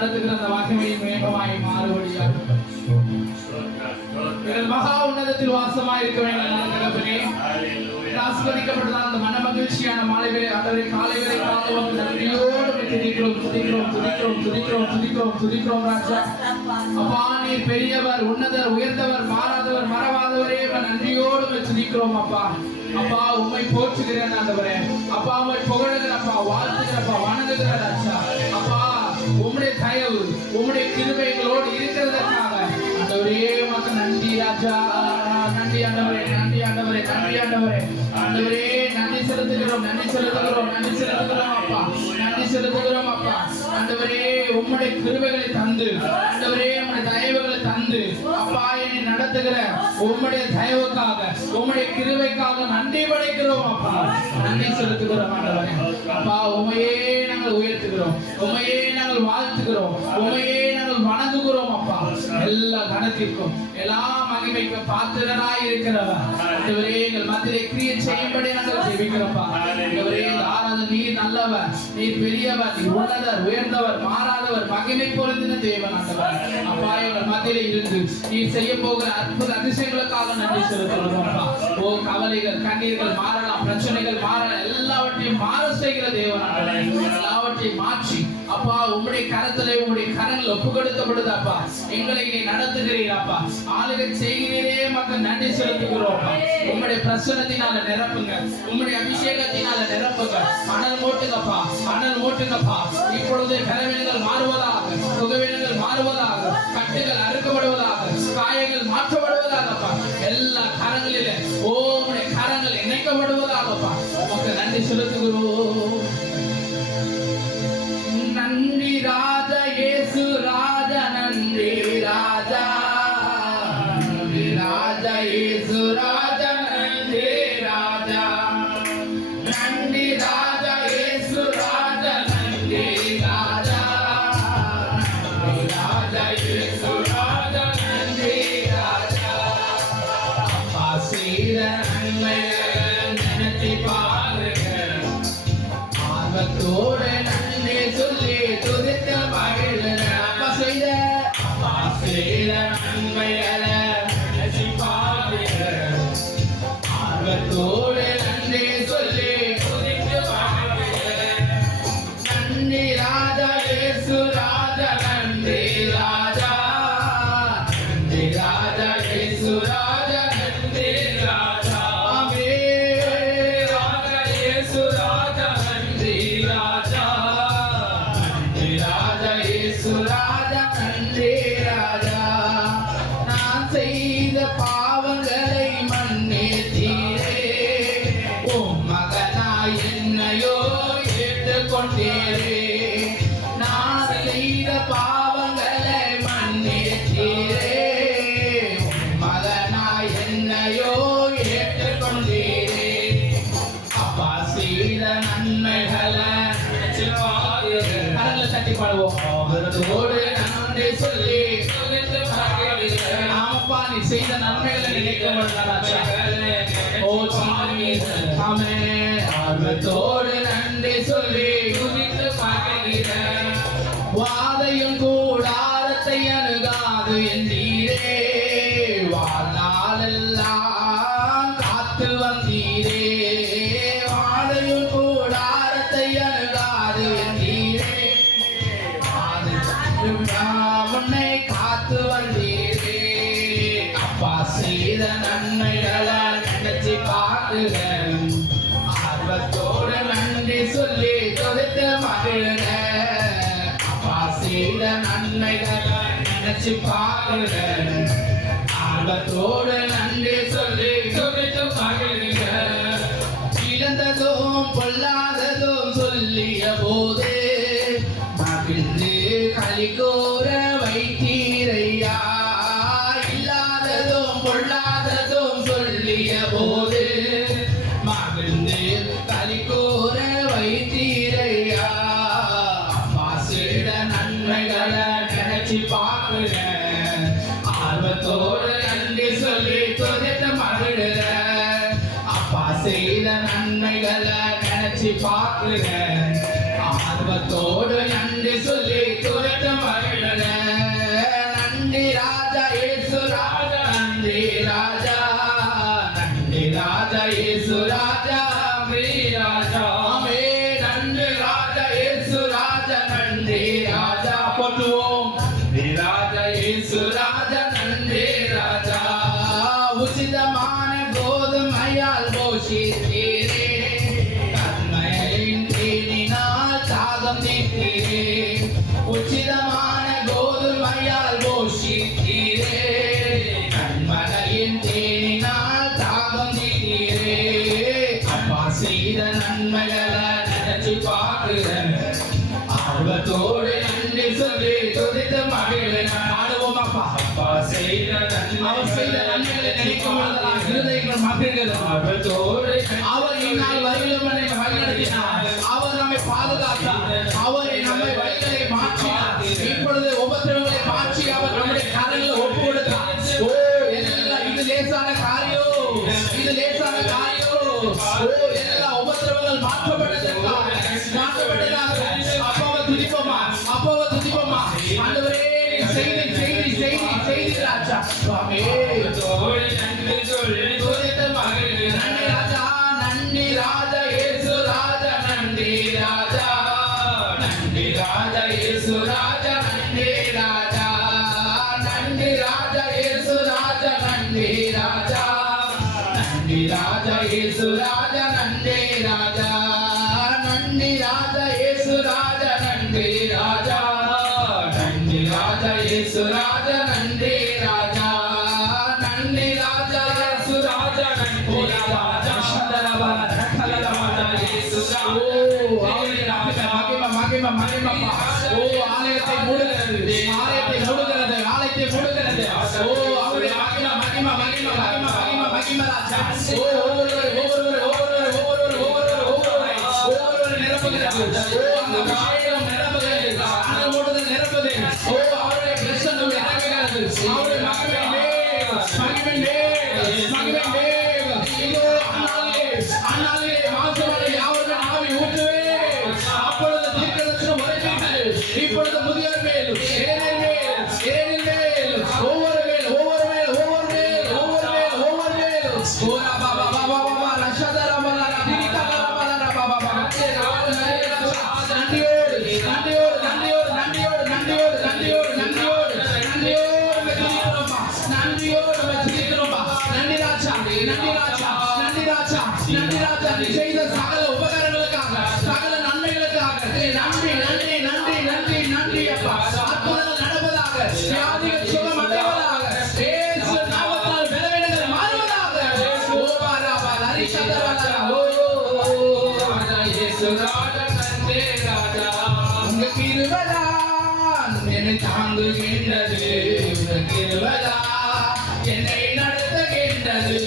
நடத்துகிற அந்த மகிமையின் மேகமாய் மாறுபடியாக மகா உன்னதத்தில் வாசமாய் இருக்க வேண்டும். ஆசீர்வதிக்கப்பட்டதான அந்த மன மகிழ்ச்சியான மாலை வேளை ஆண்டவரே காலை வேளை காலவும் நன்றியோடு துதிக்கிறோம் ராஜா. அப்பா நீர் பெரியவர், உன்னதர், உயர்ந்தவர், மாறாதவர், மறவாதவரே நன்றியோடு துதிக்கிறோம் அப்பா. அப்பா உம்மை போற்றுகிறேன் ஆண்டவரே. அப்பா உம்மை புகழுகிறேன் அப்பா, வாழ்த்துகிறேன் அப்பா, வணங்குகிறேன் ராஜா. அப்பா உம்முடைய தயவு உம்முடைய கிருபைகளோடு இருக்கிறதற்காக ஆண்டவரே உமக்கு நன்றி ராஜா. நன்றி ஆண்டவரே, நன்றி ஆண்டவரே, நன்றி ஆண்டவரே. ஆண்டவரே நன்றி செலுத்துகிறோம் அப்பா, நன்றி செலுத்துகிறோம் அப்பா. ஆண்டவரே உம்முடைய கிருபைகளை தந்து, ஆண்டவரே உம்முடைய தயவுகளை தந்து அப்பா என்னை நடத்துகிற உம்முடைய தயவுக்காக உம்முடைய கிருபைக்காக நன்றி படைக்கிறோம் அப்பா, நன்றி செலுத்துகிறோம் ஆண்டவரே. அப்பா உம்மையே நாங்கள் உயர்த்துகிறோம், உம்மையே நாங்கள் வாழ்த்துகிறோம், உம்மையே நாங்கள் வணங்குகிறோம் அப்பா. எல்லா கணத்திற்கும் எல்லா மகிமைக்கும் பாத்திரராய் இருக்கிறவர் ஆண்டவரே எங்கள் மத்தியிலே கிரியை செய்யும்படி நாங்கள் ஜெபிக்கிறோம்ப்பா. ஆண்டவரே ஆராதனை நீர் நல்லவர், நீர் பெரியவர், நீர் உன்னதர், உயர்ந்தவர், மாறாதவர், மகிமை பொருந்தின தேவன் ஆண்டவர். அப்பா எங்கள் மத்தியிலே இருந்து நீர் செய்ய போகிற அற்புத அதிசயங்களுக்காக நன்றி செலுத்துகிறோம் அப்பா. ஓ கவலைகள் கண்ணீர்கள் மாறலாம், பிரச்சனைகள் மாறலாம், எல்லாவற்றையும் மாற செய்கிற தேவன் ஆண்டவரே. எல்லாவற்றையும் மாற்றி அப்பா உம்முடைய கரத்திலே உம்முடைய கரங்கள் ஒப்பு கொடுக்கப்படுது அப்பா. எங்களை நீ நடத்துகிறீர் அப்பா, ஆளுகை செய்கிறீரே மக்கள் நன்றி செலுத்துகிறோம். உம்முடைய பிரசன்னத்தினால நிரப்புங்க, உம்முடைய அபிஷேகத்தினால நிரப்புங்க. அனல் மூட்டுங்கப்பா, அனல் மூட்டுங்கப்பா. இப்பொழுது கரவினங்கள் மாறுவதாக, புகவினங்கள் மாறுவதாக, கட்டுகள் அறுக்கப்படுவதாக, காயங்கள் மாற்றப்படுவதாகப்பா. எல்லா கரங்களிலே உம்முடைய கரங்கள் இணைக்கப்படுவதாகப்பா. மக்கள் நன்றி செலுத்துகிறோம். நன்றி ராஜா, இயேசு ராஜா, நன்றி ராஜா, நன்றி ராஜா, இயேசு ராஜா, நன்றி ராஜா, நன்றி ராஜா, இயேசு ராஜா, நன்றி ராஜா, நன்றி ராஜா, இயேசு ராஜா, நன்றி ராஜா. அப்பா செய்த நன்மைகளை நினைத்து பாருங்க, ஆர்வத்தோடு நன்றி சொல்லி துதித்து மகிழ்ந்த. அப்பா செய்த நன்மைகளை நினைத்து பாருங்க, ஆர்வத்தோடு நன்றி சொல்லி துதித்து மகிழ்ந்த. நன்றி ராஜா, இயேசு ராஜா, நன்றி ராஜா, நன்றி ராஜா, இயேசு ராஜா, நன்றி ராஜா. ஆமே ராஜா, இயேசு ராஜா, நன்றி ராஜா, நன்றி ராஜா, இயேசு ராஜா, நன்றி ராஜா. நான் செய்த பாவங்களை மன்னித்தீரே, உம் மகனாய் என்னையோ ஏற்றுக்கொண்டீரே. நான் செய்த பாவங்களை மன்னித்தீரே, உம் மகனாய் என்னையோ ஏற்றுக்கொண்டீரே. அப்பா செய்த நன்மைகளை கரங்களை தட்டி பாடுவோம். அவரோடு நன்றி சொல்லி ஆமப்பா நீ செய்த நன்மைகளை நினைக்க மாட்டாங்க. ஓ ஆமே ஆர்வத்தோடு நன்றி சொல்லி துதித்து பார்க்கிறேன். வாதையும் கூடாரத்தை அணுகாது என்றீரே, வாழ்நாளெல்லாம் காத்து வந்தீரே. வாதையும் கூடாரத்தை அணுகாது என்றீரே, உன்னை காத்து வந்தீரே. அப்பா செய்த நன்மைகளை நினைச்சு பார்க்கிறேன், ஆர்வத்தோடு நன்றி சொல்லி துதித்து மகிழ்கிறேன். அப்பா செய்த நன்மைகளை நினைச்சு பார்க்கிறேன், ஆர்வத்தோடு நன்றி சொல்லி துதித்து மகிழ்கிறேன். இழந்ததும் பொல்லாததும் சொல்லிய போது மகிழ்ந்து களி கூற வைத்தீரையா. இல்லாததும் பொல்லாததும் சொல்லிய போது மகிழ்ந்து களி கூற வைத்தீரையா. அப்பா செய்த நன்மைகளை நினைச்சு பார்க்கிறேன், ஆர்வத்தோடு நன்றி சொல்லி துதித்து மகிழ்கிறேன். அப்பா செய்த நன்மைகளை நினைச்சு பார்க்கிறேன், ஆர்வத்தோடு நன்றி சொல்லி துதித்து துதித்து மகிழ்ந்து பாடுவோம் அப்பா. அவர் செய்த நன்மைகளை நினைக்கும் பொழுதெல்லாம் இருதயங்கள் மகிழ்கிறது. அவர் இந்நாள் வரையிலும் நம்மை வழிநடத்தினார். அவர் நம்மை பாதுகாத்தார். அவர் நம்மை வழிகளை மாற்றினார். இப்பொழுது உபத்திரவங்களை மாற்றி அவர் நம்முடைய கரங்களில் ஒப்பு கொடுத்தார். ஓ எல்லாம் இது லேசான காரியம், இது லேசான காரியம். ஓ எல்லா உபத்திரவங்கள் மாற்றப்பட்டதற்காக அப்பாவை துதிப்போமா, அப்பாவை துதிப்போமா. ஆண்டவரே செய்தி செய்தி செய்தி செய்தி ராஜா சுவாமி நன்றி ராஜா, நன்றி ராஜா இயேசு ராஜா, நன்றி ராஜா, நன்றி ராஜா இயேசு ராஜா, நன்றி ராஜா, நன்றி ராஜா இயேசு ராஜா, நன்றி ராஜா, நன்றி ராஜா இயேசு ராஜா, நன்றி ராஜா, நன்றி ராஜா இயேசு ராஜா, நன்றி ராஜா, நன்றி ராஜா இயேசு ராஜா, நன்றி ராஜா, நன்றி ராஜா இயேசு ராஜா, நன்றி ராஜா, சந்தரவா ரகலரவா இயேசு ராஜா. ஓ மகிமை மகிமை மகிமை. ஓ ஆலயத்தை மூடுகிறது, ஆலயத்தை மூடுகிறது, ஆலயத்தை மூடுகிறது. ஓ அவருடைய மகிமை மகிமை மகிமை மகிமை மகிமை மகிமை ராஜா. ஓ ஒவ்வொரு நிரப்புகிறது. ஓ அந்த காயம் நிரப்புகிறது, அந்த மூடுதல் நிரப்புது. ஓ அவருடைய பிரசன்னம் இறங்குகிறது. அவருடைய மகிமை மகிமை மகிமை. இதோ அண்ணாலே மாசமான யாவரும் ஆவி ஊற்றுவே. அப்பொழுது தீர்க்கதரிசனம் உரைக்கின்றது. இப்பொழுது முதியோர் மேல், இளைஞர் மேல், இளைஞர் மேல், ஒவ்வொரு மேல், ஒவ்வொரு மேல், ஒவ்வொரு மேல், ஒவ்வொரு மேல், ஒவ்வொரு மேல். ஓ ரபா பாபா பாபா ரஷதர மலர திரிகர மலர பாபா பாபா. நன்றியோடு நன்றியோடு நன்றியோடு நன்றியோடு நன்றியோடு நன்றியோடு நன்றியோடு நன்றியோடு மெச்சிக்கிறோம்பா, நன்றியோடு மெச்சிக்கிறோம்பா. நன்றி ராஜா, நன்றி ராஜா, நன்றி ராஜா, நன்றி ராஜா. நீ செய்த சகல உபகாரங்களுக்காக, சகல நன்மைகளுக்காக நன்றி நன்றி நன்றி நன்றி நன்றி அப்பா. அற்புதங்கள் நடப்பதாக, வியாதிகள் சுகம் அடைவதாக, இயேசு நாமத்தால் பலவீனங்கள் மாறுவதாக. ஓ பாராபா ஹரிஷதரவலா. ஓ ராஜா இயேசு ராஜா, நன்றி ராஜா. உங்க கிருபைதான் என்னை தாங்குகின்றது, உங்க கிருபைதான் என்னை நடத்துகின்றது,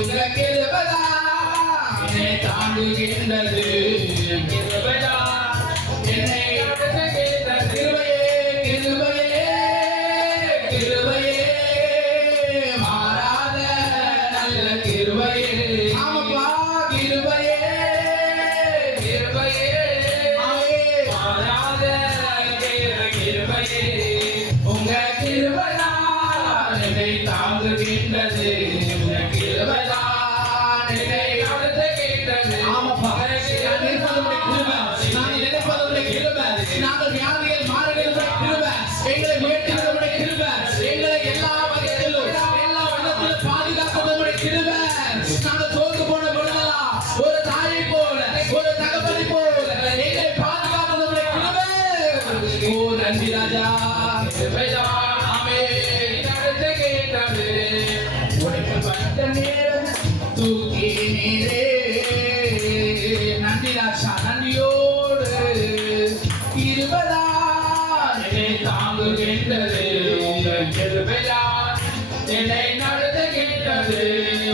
உங்க கிருபைதான் என்னை தாங்குகின்றது, கிருபைதான் என்னை நடத்துகின்றது. கிருபையே கிருபையே கிருபையே மாறாத நல்ல கிருபையே. ஆமாப்பா கிருபையே கிருபையே மாறாத கிருபையே. உங்க கிருபைதான் என்னை தாங்குகின்றது, உங்க கிருபைதான் என்னை நடத்துகின்றது. ஆமாப்பா நாங்கள் வியாதிகள் மாறுகிற கிருபை, எங்களை உயர்த்துகிற கிருபை, எங்களை எல்லா வகையிலும் எல்லா விதத்திலும் பாதுகாக்கிற கிருபை. நாங்கள் தோற்று போன பொழுதெல்லாம் ஒரு தாயை போல, ஒரு தகப்பனை போல எங்களை பாதுகாக்கிற கிருபை. ஓ நன்றி ராஜா, கிருபைதான் ஆமென் நடத்துகின்றது. உடைக்கப்பட்ட நேரம் தூக்கி நீரே. நன்றி ராஜா, நன்றியோடு கிருபைதான் என்னை தாங்குகின்றது, உங்க கிருபைதான் என்னை நடத்துகின்றது,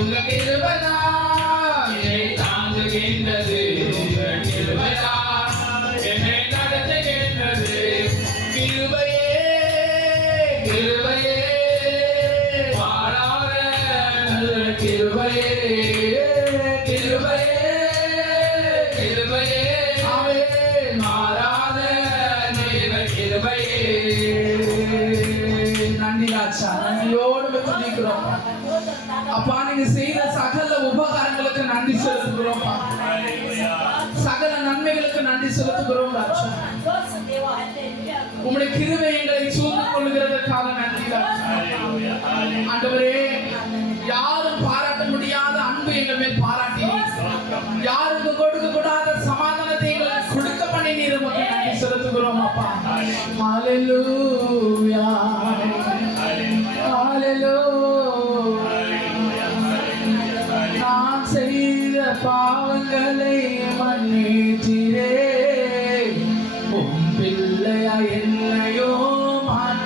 உங்க கிருபைதான் என்னை தாங்குகின்றது, உங்க கிருபைதான் என்னை நடத்துகின்றது. கிருபையே கிருபையே மாறாத நல்ல கிருபையே கிருபையே கிருபையே ஆமென் மாறாத தேவ கிருபையே. நன்றி ராஜா, நன்றியோடு துதிக்கிறோம் அப்பா. நீங்க செய்த சகல உபகாரங்களுக்கு நன்றி செலுத்துகிறோம், சகல நன்மைகளுக்கு நன்றி செலுத்துகிறோம் ராஜா. உம்முடைய கிருபை எங்களை சூழ்ந்து கொள்ளுகிறதற்காக நன்றி ராஜா. ஆண்டவரே யாரும் பாராட்ட முடியாத அன்பு எங்கள் மேல் பாராட்டினீர், யாருக்கு கொடுக்க கூடாத சமாதானத்தை எங்களுக்கு கொடுக்க பண்ணினீர், நன்றி செலுத்துகிறோம் அப்பா. ஹல்லேலூயா ஹல்லேலூயா. நான் செய்த பாவங்களை மன்னித்தீரே, உம் பிள்ளையா என்னையோ மாற்றி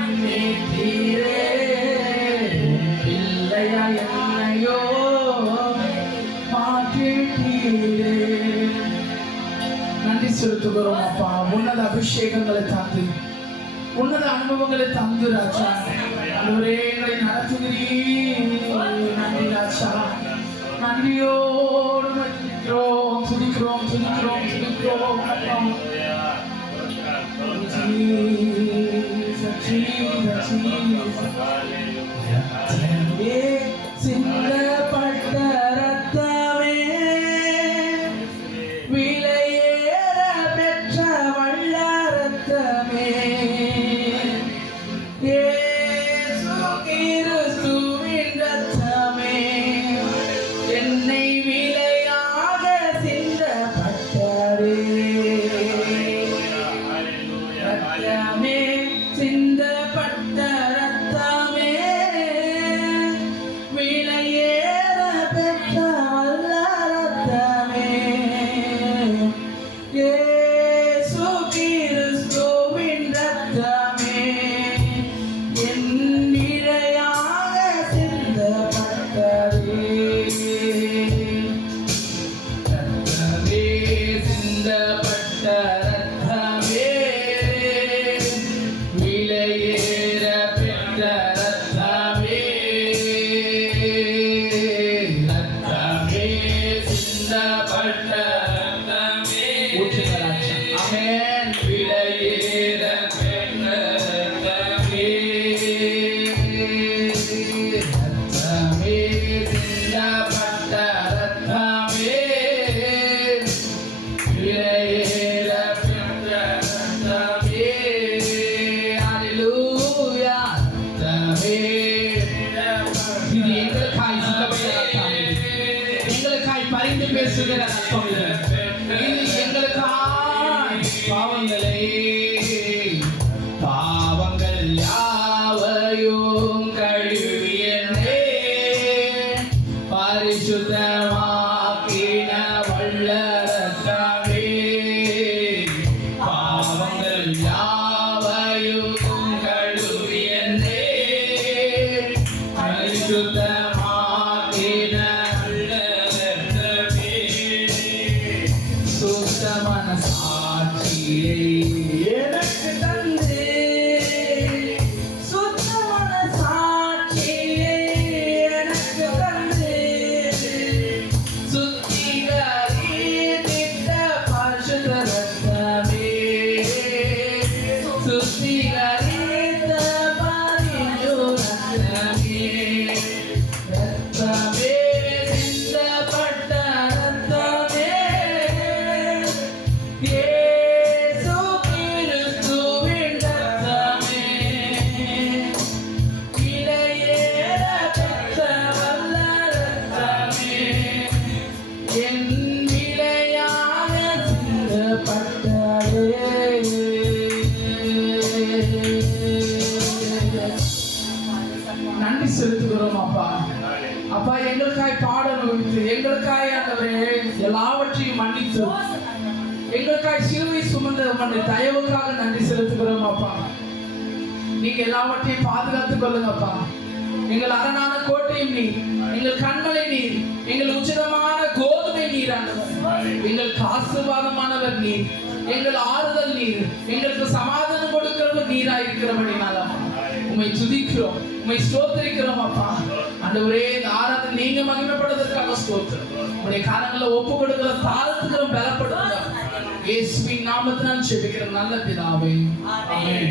மன்னித்தீரே, பிள்ளையா என்னையோ மாற்றிட்டீரே. நன்றி செலுத்துகிறோம் அப்பா. உன்னத அபிஷேகங்களை தந்து, உன்னத அனுபவங்களை தந்து ராஜா ஆண்டவரே எங்களை நடத்துகிறீர். நன்றி ராஜா, நன்றியோடு துதிக்கிறோம் துதிக்கிறோம் துதிக்கிறோம் துதிக்கிறோம். சிந்தப்பட்ட ரத்தமே, விலையேற பெற்ற வல்ல ரத்தமே, இயேசு கிறிஸ்துவின் ரத்தமே, என்னை விலையாக சிந்தப்பட்டதே. ரத்தமே, சிந்தப்பட்ட ரத்தமே, விலையேற பெற்ற வல்ல ரத்தமே, இயேசு கிறிஸ்துவின் ரத்தமே, என் விலையாக சிந்தப்பட்டதே. ரத்தமே, சிந்தப்பட்ட ரத்தமே, விலையேற பெற்ற ரத்தமே, ரத்தமே, சிந்தப்பட்ட ரத்தமே. ஊற்றுங்க ராஜா. ஆமென். விலையேற பெற்ற ரத்தமே, ரத்தமே, சிந்தப்பட்ட ரத்தமே, விலையேற பெற்ற ரத்தமே. ஹல்லேலூயா. ரத்தமே, இது எங்களுக்காய் சிந்தப்பட்ட ரத்தம். எங்களுக்காய் பரிந்து பேசுகிற ரத்தம் இது. இது எங்களுக்காய் பாவங்கள் யாவையும் கழுவி என்னை பரிசுத்தமாக்கின வல்ல ரத்தமே, பாவங்கள் யாவையும் கழுவி என்னை பரிசுத்தமாக்கின வல்ல ரத்தமே, சுத்தமான சாட்சியை எனக்கு தந்து, சுத்தமான சாட்சியை எனக்கு தந்து, சுத்திகரித்த பரிசுத்த ரத்தமே, சுத்திகரித்த பரிசு ரத்தமே, ரத்தமே, சிந்தப்பட்ட ரத்தமே, இயேசு கிறிஸ்துவின் ரத்தமே, விலையேற பெற்ற வல்ல ரத்தமே, என் விலையாக சிந்தப்பட்டதே. நன்றி செலுத்துகிறோம் அப்பா. அப்பா, எங்களுக்காய் பாடம் வைத்து, எங்களுக்காய் ஆண்டவரே எல்லாவற்றையும் மன்னித்து, எங்களுக்காய் சிலுவை சுமந்த உம்முடைய தயவுக்காக நன்றி செலுத்துகிறோம் அப்பா. நீங்க எல்லாவற்றையும் பாதுகாத்துக் கொள்ளுங்கப்பா. எங்கள் அரணான கோட்டையும் நீர், எங்கள் கண்மலை நீர், எங்கள் உச்சிதமான கோதுமை நீர் ஆண்டவர், எங்களுக்கு ஆசீர்வாதமானவர் நீர், எங்கள் ஆறுதல் நீர், எங்களுக்கு சமாதானம் கொடுக்கிறவர் நீராய் இருக்கிறபடினாலப்பா உம்மை துதிக்கிறோம், உம்மை ஸ்தோத்திரிக்கிறோம் அப்பா. ஆண்டவரே, இந்த ஆராதனை நீங்க மகிமைப்படுவதற்காக ஸ்தோத்திரம். உங்களுடைய காலங்களை ஒப்பு கொடுக்கிற தாழ்த்துக்கிறோம், பலப்படுத்துகிறோம். இயேசுவின் நாமத்தினால் ஜெபிக்கிறேன் நல்ல பிதாவே. ஆமென்.